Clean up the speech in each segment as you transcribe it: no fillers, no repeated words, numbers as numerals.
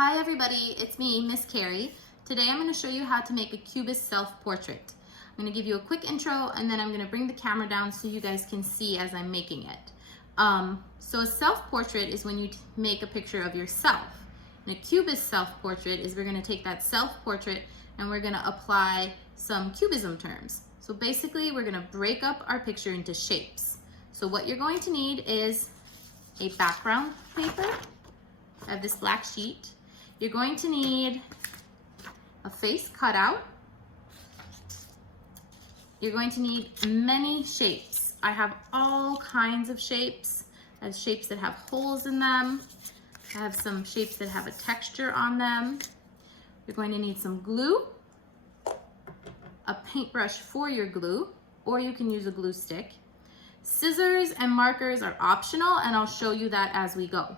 Hi everybody, it's me, Miss Carrie. Today I'm going to show you how to make a Cubist self-portrait. I'm going to give you a quick intro and then I'm going to bring the camera down so you guys can see as I'm making it. So a self-portrait is when you make a picture of yourself. And a Cubist self-portrait is we're going to take that self-portrait and we're going to apply some Cubism terms. So basically we're going to break up our picture into shapes. So what you're going to need is a background paper. I have this black sheet. You're going to need a face cutout. You're going to need many shapes. I have all kinds of shapes. I have shapes that have holes in them. I have some shapes that have a texture on them. You're going to need some glue, a paintbrush for your glue, or you can use a glue stick. Scissors and markers are optional, and I'll show you that as we go.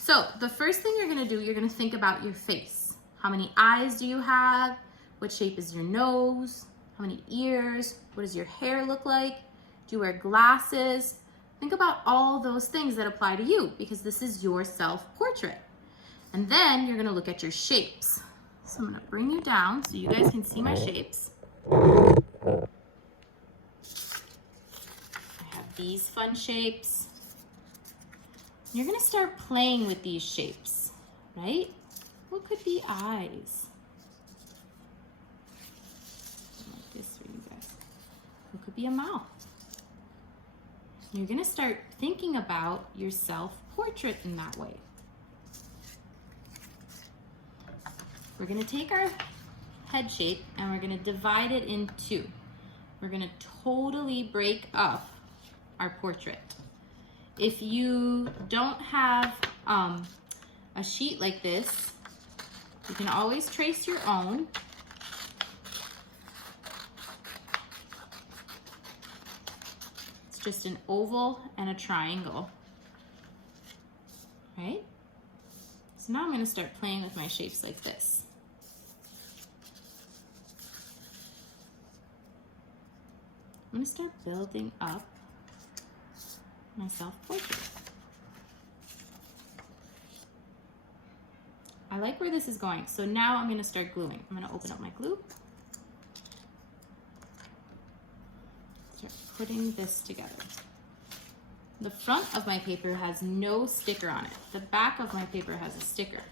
So the first thing you're gonna do, you're gonna think about your face. How many eyes do you have? What shape is your nose? How many ears? What does your hair look like? Do you wear glasses? Think about all those things that apply to you because this is your self-portrait. And then you're gonna look at your shapes. So I'm gonna bring you down so you guys can see my shapes. I have these fun shapes. You're gonna start playing with these shapes, right? What could be eyes? Like this for you guys. What could be a mouth? You're gonna start thinking about your self-portrait in that way. We're gonna take our head shape and we're gonna divide it in two. We're gonna totally break up our portrait. If you don't have a sheet like this, you can always trace your own. It's just an oval and a triangle, right? So now I'm going to start playing with my shapes like this. I'm going to start building up my self-portrait. I like where this is going. So now I'm going to start gluing. I'm going to open up my glue. Start putting this together. The front of my paper has no sticker on it. The back of my paper has a sticker.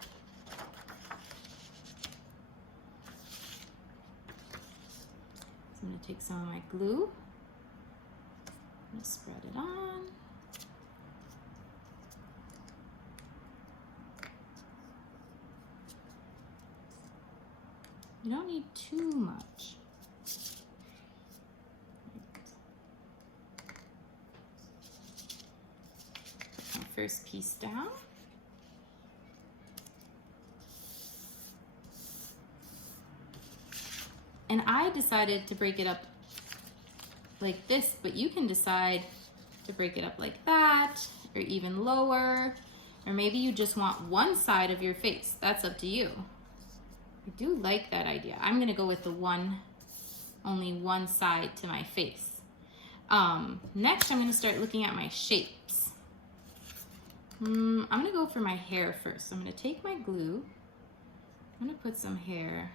So I'm going to take some of my glue. I'm going to spread it on. You don't need too much. Put my first piece down. And I decided to break it up like this, but you can decide to break it up like that, or even lower, or maybe you just want one side of your face. That's up to you. I do like that idea. I'm gonna go with the only one side to my face. Next, I'm gonna start looking at my shapes. I'm gonna go for my hair first. I'm gonna take my glue. I'm gonna put some hair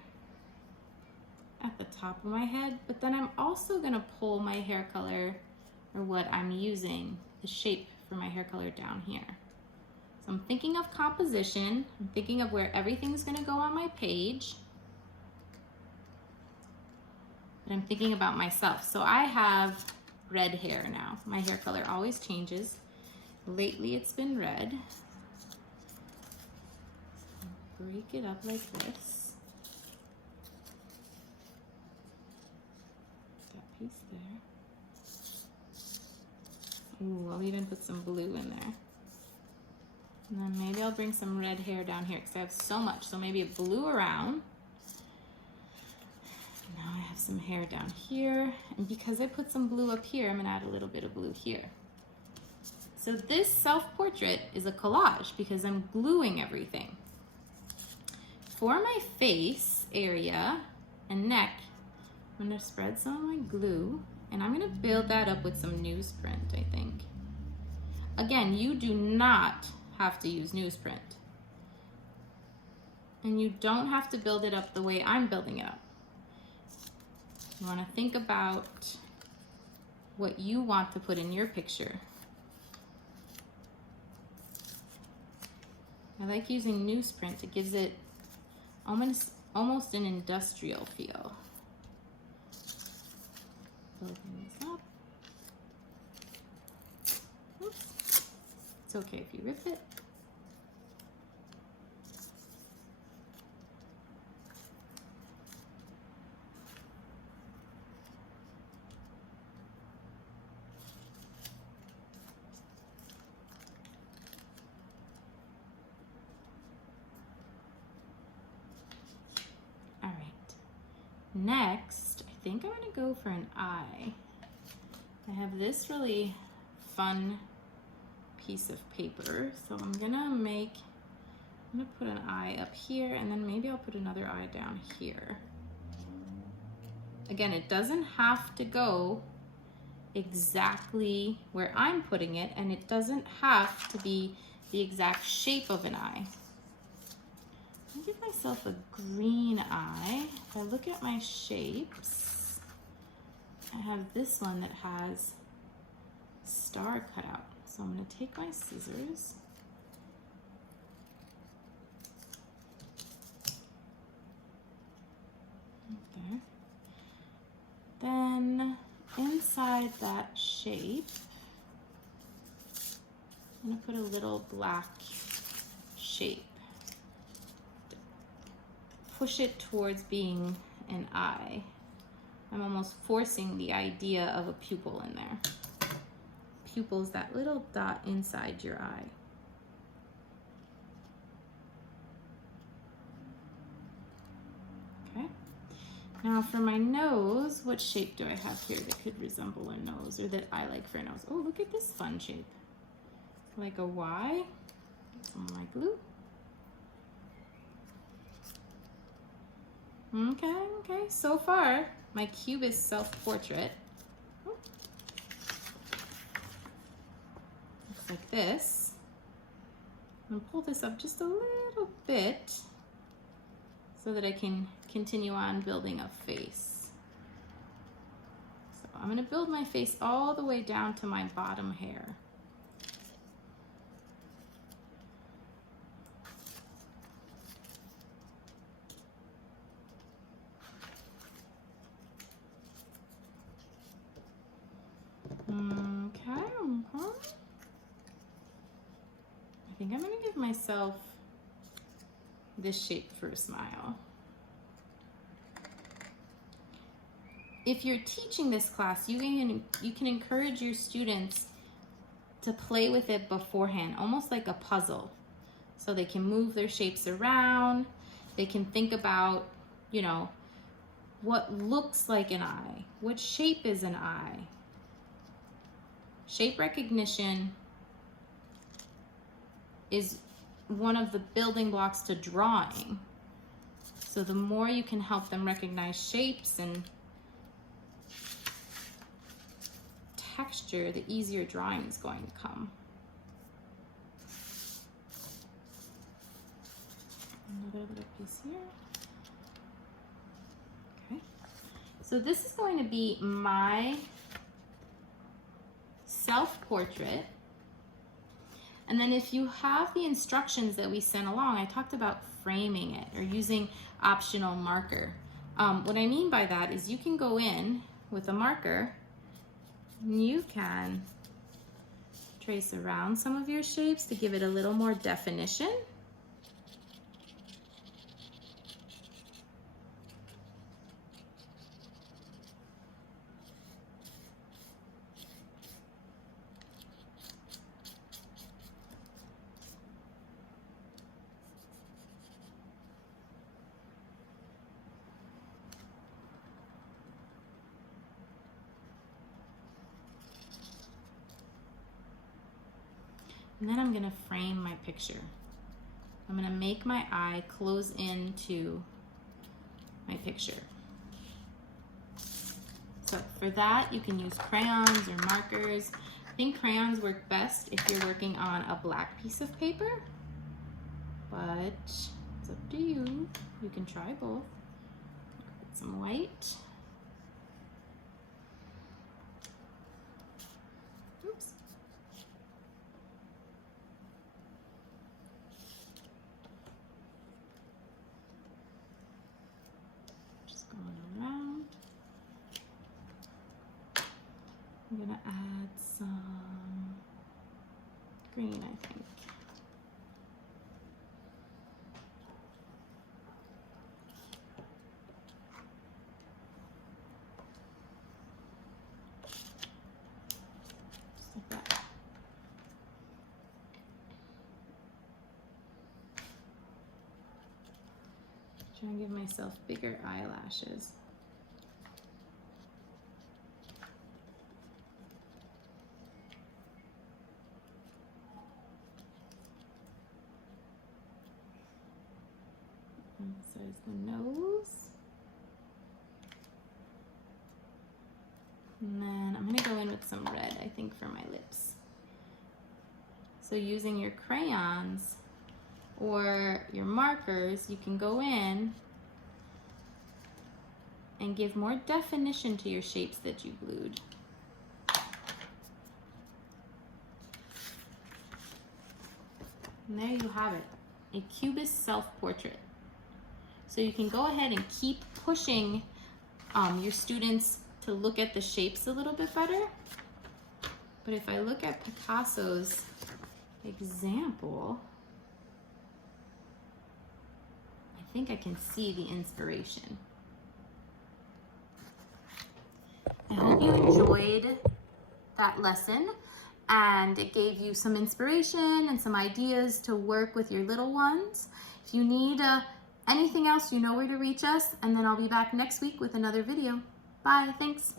at the top of my head, but then I'm also gonna pull my hair color, or what I'm using, the shape for my hair color down here. So I'm thinking of composition. I'm thinking of where everything's gonna go on my page. But I'm thinking about myself. So I have red hair now. My hair color always changes. Lately it's been red. Break it up like this. That piece there. Ooh, I'll even put some blue in there. And then maybe I'll bring some red hair down here because I have so much. So maybe a blue around. Now I have some hair down here. And because I put some blue up here, I'm gonna add a little bit of blue here. So this self-portrait is a collage because I'm gluing everything. For my face area and neck, I'm gonna spread some of my glue and I'm gonna build that up with some newsprint, I think. Again, you do not have to use newsprint. And you don't have to build it up the way I'm building it up. You want to think about what you want to put in your picture. I like using newsprint. It gives it almost an industrial feel. Building this up. Oops. It's okay if you rip it. Next, I think I'm gonna go for an eye. I have this really fun piece of paper, so I'm gonna put an eye up here, and then maybe I'll put another eye down here. Again, it doesn't have to go exactly where I'm putting it, and it doesn't have to be the exact shape of an eye. I'll give myself a green eye. If I look at my shapes, I have this one that has star cut out. So I'm going to take my scissors. There. Then inside that shape, I'm going to put a little black shape. Push it towards being an eye. I'm almost forcing the idea of a pupil in there. Pupil's that little dot inside your eye. Okay. Now for my nose, what shape do I have here that could resemble a nose, or that I like for a nose? Oh, look at this fun shape. Like a Y. Some of my glue. Okay, so far, my Cubist self-portrait looks like this. I'm gonna pull this up just a little bit so that I can continue on building a face. So I'm gonna build my face all the way down to my bottom hair. Okay. I think I'm gonna give myself this shape for a smile. If you're teaching this class, you can encourage your students to play with it beforehand, almost like a puzzle. So they can move their shapes around. They can think about, you know, what looks like an eye. What shape is an eye? Shape recognition is one of the building blocks to drawing. So the more you can help them recognize shapes and texture, the easier drawing is going to come. Another little piece here. Okay. So this is going to be my self-portrait. And then if you have the instructions that we sent along, I talked about framing it or using optional marker. What I mean by that is you can go in with a marker and you can trace around some of your shapes to give it a little more definition. And then I'm gonna frame my picture. I'm gonna make my eye close into my picture. So for that, you can use crayons or markers. I think crayons work best if you're working on a black piece of paper, but it's up to you. You can try both. Put some white. Oops. Just going around. I'm gonna add some green, I think. Just like that. Try and give myself bigger eyelashes. Emphasize the nose. And then I'm gonna go in with some red, I think, for my lips. So using your crayons or your markers, you can go in and give more definition to your shapes that you glued. And there you have it, a Cubist self-portrait. So you can go ahead and keep pushing your students to look at the shapes a little bit better. But if I look at Picasso's example, I think I can see the inspiration. I hope you enjoyed that lesson and it gave you some inspiration and some ideas to work with your little ones. If you need anything else, you know where to reach us, and then I'll be back next week with another video. Bye, thanks.